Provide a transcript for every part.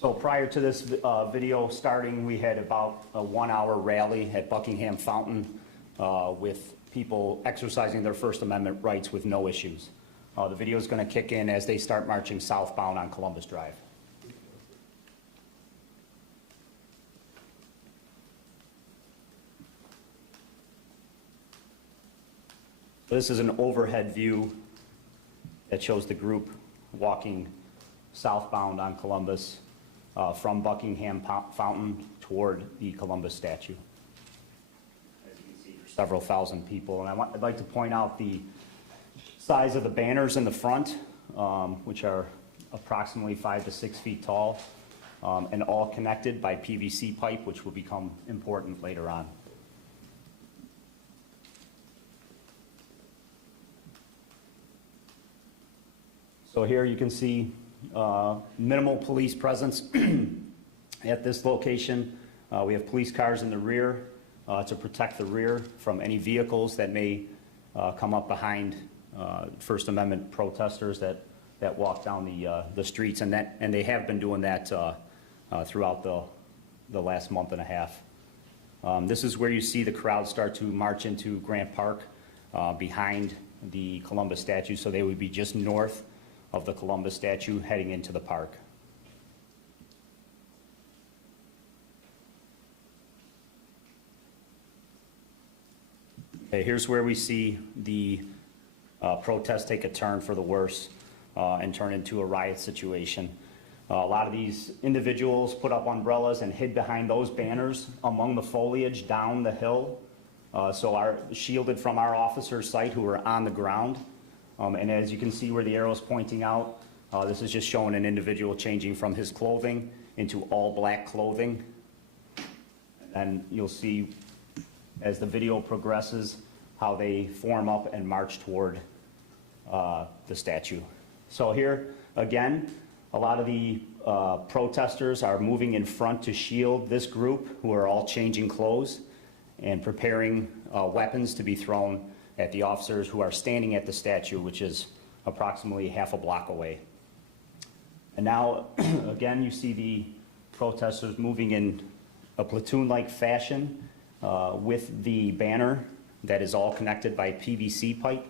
So prior to this video starting, we had about a 1-hour rally at Buckingham Fountain with people exercising their First Amendment rights with no issues. The video is going to kick in as they start marching southbound on Columbus Drive. This is an overhead view that shows the group walking southbound on Columbus from Buckingham Fountain toward the Columbus statue. As you can see, there's several thousand people. And I'd like to point out the size of the banners in the front, which are approximately 5 to 6 feet tall, and all connected by PVC pipe, which will become important later on. So here you can see minimal police presence at this location. We have police cars in the rear to protect the rear from any vehicles that may come up behind First Amendment protesters that walk down the streets, and they have been doing that throughout the last month and a half. This is where you see the crowd start to march into Grant Park behind the Columbus statue, so they would be just north of the Columbus statue heading into the park. Okay, here's where we see the protests take a turn for the worse and turn into a riot situation. A lot of these individuals put up umbrellas and hid behind those banners among the foliage down the hill, so shielded from our officers' sight who were on the ground. And as you can see where the arrow is pointing out, this is just showing an individual changing from his clothing into all black clothing. And you'll see as the video progresses how they form up and march toward the statue. So here, again, a lot of the protesters are moving in front to shield this group who are all changing clothes and preparing weapons to be thrown at the officers who are standing at the statue, which is approximately half a block away. And now, again, you see the protesters moving in a platoon-like fashion with the banner that is all connected by PVC pipe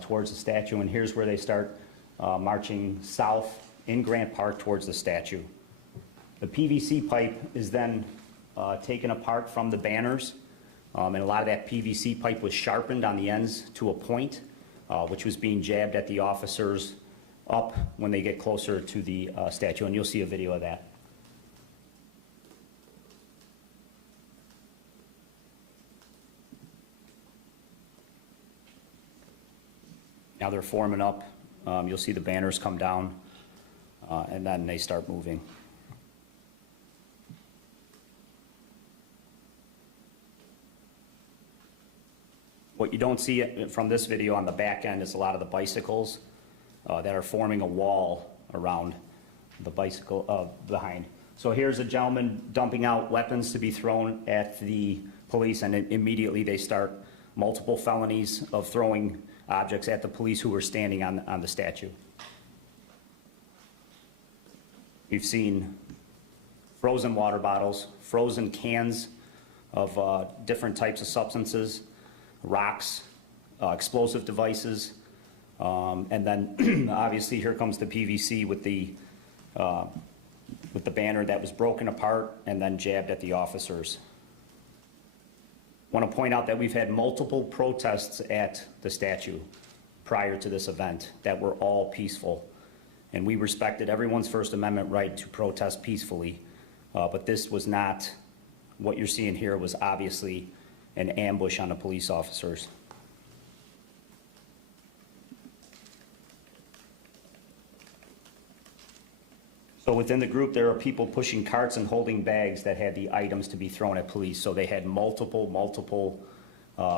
towards the statue. And here's where they start marching south in Grant Park towards the statue. The PVC pipe is then taken apart from the banners. And a lot of that PVC pipe was sharpened on the ends to a point, which was being jabbed at the officers up when they get closer to the statue, and you'll see a video of that. Now they're forming up. You'll see the banners come down, and then they start moving. What you don't see from this video on the back end is a lot of the bicycles that are forming a wall around the bicycle behind. So here's a gentleman dumping out weapons to be thrown at the police, and immediately they start multiple felonies of throwing objects at the police who were standing on the statue. We've seen frozen water bottles, frozen cans of different types of substances, rocks, explosive devices, and then obviously here comes the PVC with the banner that was broken apart and then jabbed at the officers. I want to point out that we've had multiple protests at the statue prior to this event that were all peaceful, and we respected everyone's First Amendment right to protest peacefully, but this was not. What you're seeing here was obviously an ambush on the police officers. So within the group, there are people pushing carts and holding bags that had the items to be thrown at police. So they had multiple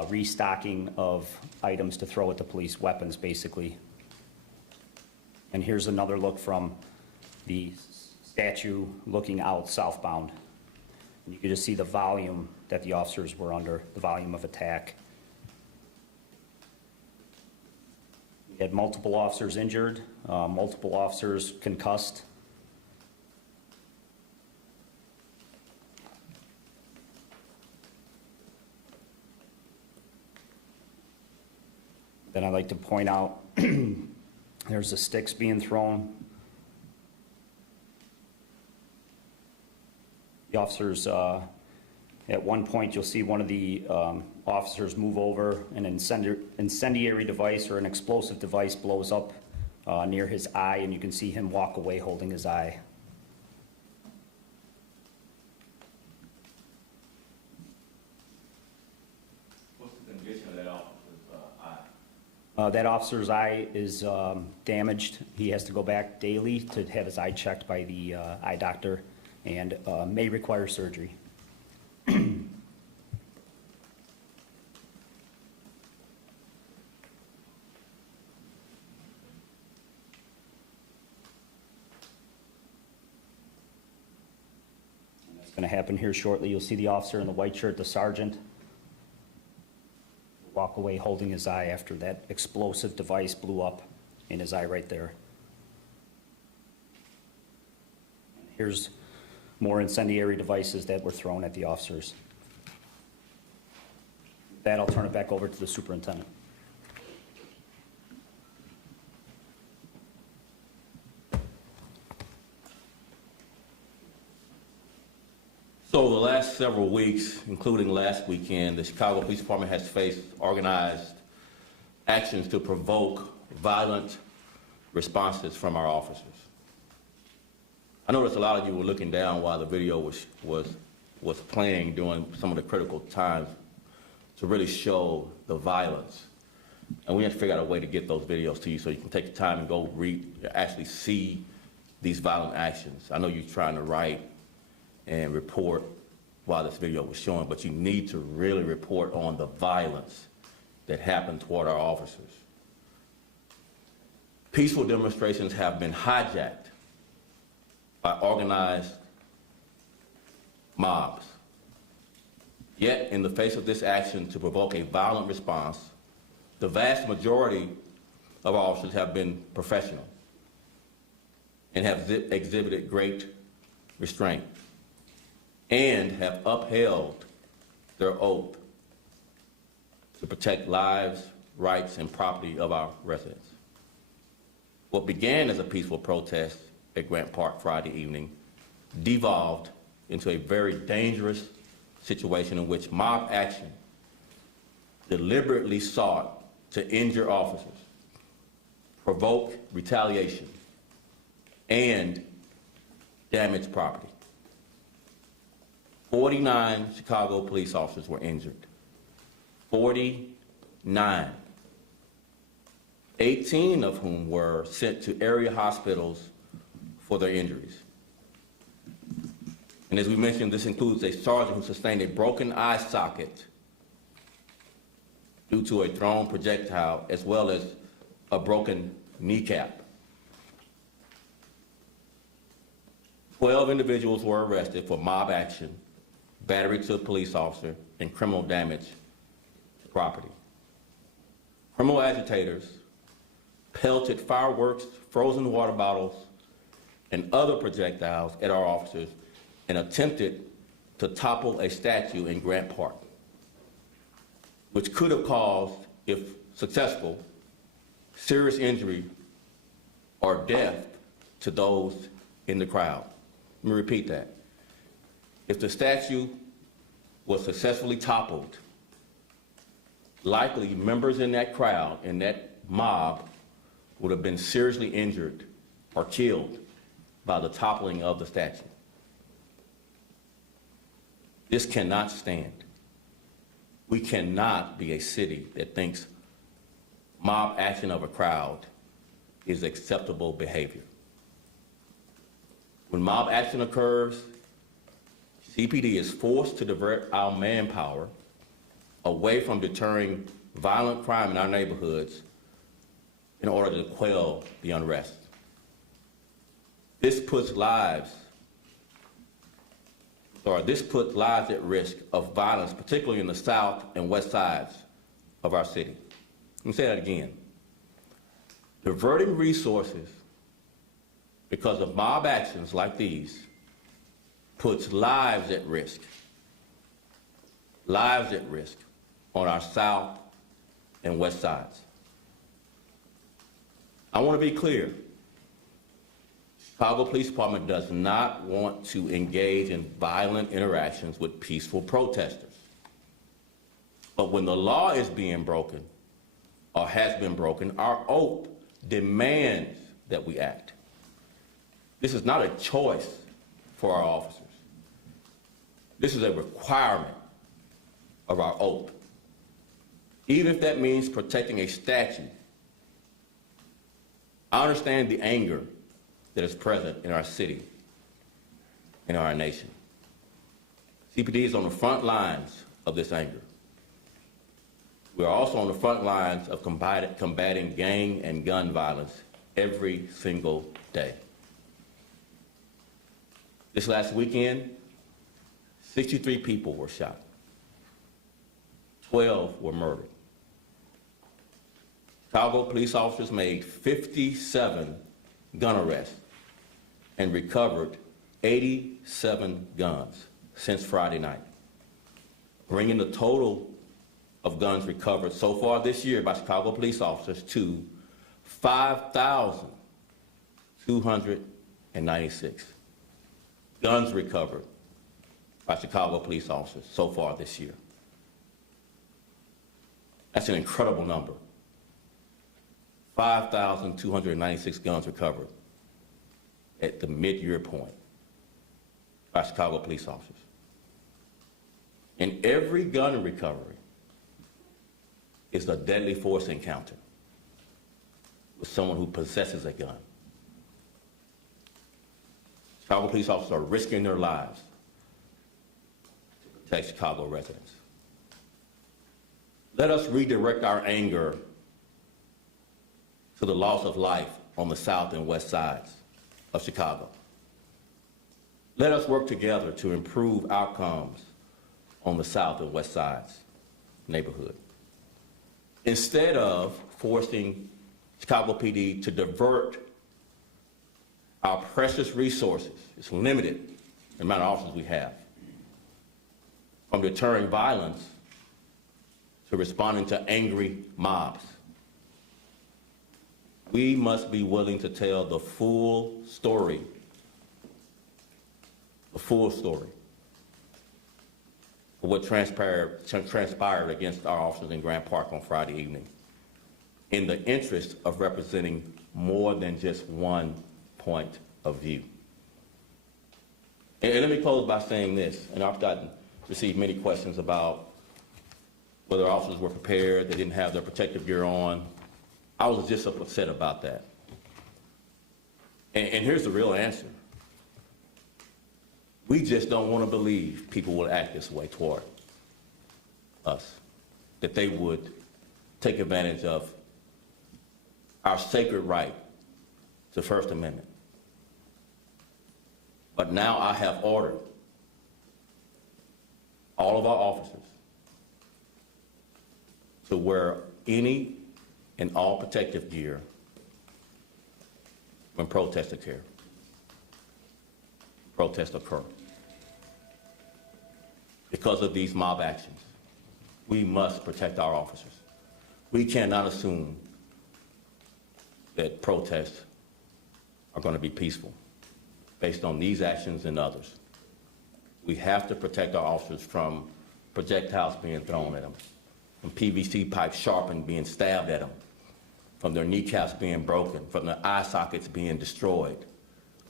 restocking of items to throw at the police, weapons basically. And here's another look from the statue looking out southbound. And you can just see the volume that the officers were under, the volume of attack. We had multiple officers injured, multiple officers concussed. Then I'd like to point out, there's the sticks being thrown. The officers, at one point, you'll see one of the officers move over, an incendiary device or an explosive device blows up near his eye, and you can see him walk away holding his eye. What's the condition of that officer's eye? That officer's eye is damaged. He has to go back daily to have his eye checked by the eye doctor and may require surgery. That's going to happen here shortly. You'll see the officer in the white shirt, the sergeant, walk away holding his eye after that explosive device blew up in his eye right there. Here's more incendiary devices that were thrown at the officers. With that, I'll turn it back over to the superintendent. So the last several weeks, including last weekend, the Chicago Police Department has faced organized actions to provoke violent responses from our officers. I noticed a lot of you were looking down while the video was playing during some of the critical times to really show the violence. And we have to figure out a way to get those videos to you so you can take the time and go read, actually see these violent actions. I know you're trying to write and report while this video was showing, but you need to really report on the violence that happened toward our officers. Peaceful demonstrations have been hijacked by organized mobs. Yet, in the face of this action to provoke a violent response, the vast majority of our officers have been professional and have exhibited great restraint and have upheld their oath to protect lives, rights, and property of our residents. What began as a peaceful protest at Grant Park Friday evening devolved into a very dangerous situation in which mob action deliberately sought to injure officers, provoke retaliation, and damage property. 49 Chicago police officers were injured. 49. 18 of whom were sent to area hospitals for their injuries. And as we mentioned, this includes a sergeant who sustained a broken eye socket due to a thrown projectile, as well as a broken kneecap. 12 individuals were arrested for mob action, battery to a police officer, and criminal damage to property. Criminal agitators pelted fireworks, frozen water bottles, and other projectiles at our officers and attempted to topple a statue in Grant Park, which could have caused, if successful, serious injury or death to those in the crowd. Let me repeat that. If the statue was successfully toppled, likely members in that crowd, in that mob, would have been seriously injured or killed by the toppling of the statue. This cannot stand. We cannot be a city that thinks mob action of a crowd is acceptable behavior. When mob action occurs, CPD is forced to divert our manpower away from deterring violent crime in our neighborhoods in order to quell the unrest. This puts lives at risk of violence, particularly in the south and west sides of our city. Let me say that again. Diverting resources because of mob actions like these puts lives at risk on our south and west sides. I want to be clear. Chicago Police Department does not want to engage in violent interactions with peaceful protesters. But when the law is being broken or has been broken, our oath demands that we act. This is not a choice for our officers. This is a requirement of our oath. Even if that means protecting a statue. I understand the anger that is present in our city, in our nation. CPD is on the front lines of this anger. We are also on the front lines of combating gang and gun violence every single day. This last weekend, 63 people were shot. 12 were murdered. Chicago police officers made 57 gun arrests and recovered 87 guns since Friday night, bringing the total of guns recovered so far this year by Chicago police officers to 5,296 guns recovered by Chicago police officers so far this year. That's an incredible number. 5,296 guns recovered at the mid-year point by Chicago police officers. In every gun recovery is a deadly force encounter with someone who possesses a gun. Chicago police officers are risking their lives to protect Chicago residents. Let us redirect our anger to the loss of life on the south and west sides of Chicago. Let us work together to improve outcomes on the south and west sides neighborhood. Instead of forcing Chicago PD to divert our precious resources, it's limited the amount of officers we have, from deterring violence to responding to angry mobs. We must be willing to tell the full story of what transpired against our officers in Grant Park on Friday evening, in the interest of representing more than just one point of view. And let me close by saying this, and I've received many questions about whether officers were prepared, they didn't have their protective gear on. I was just upset about that. And here's the real answer. We just don't want to believe people will act this way toward us, that they would take advantage of our sacred right to First Amendment. But now I have ordered all of our officers to wear any and all protective gear when protests occur. Because of these mob actions, we must protect our officers. We cannot assume that protests are going to be peaceful based on these actions and others. We have to protect our officers from projectiles being thrown at them, from PVC pipes sharpened being stabbed at them, from their kneecaps being broken, from their eye sockets being destroyed.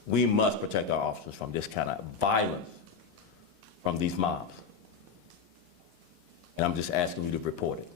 We must protect our officers from this kind of violence from these mobs. And I'm just asking you to report it.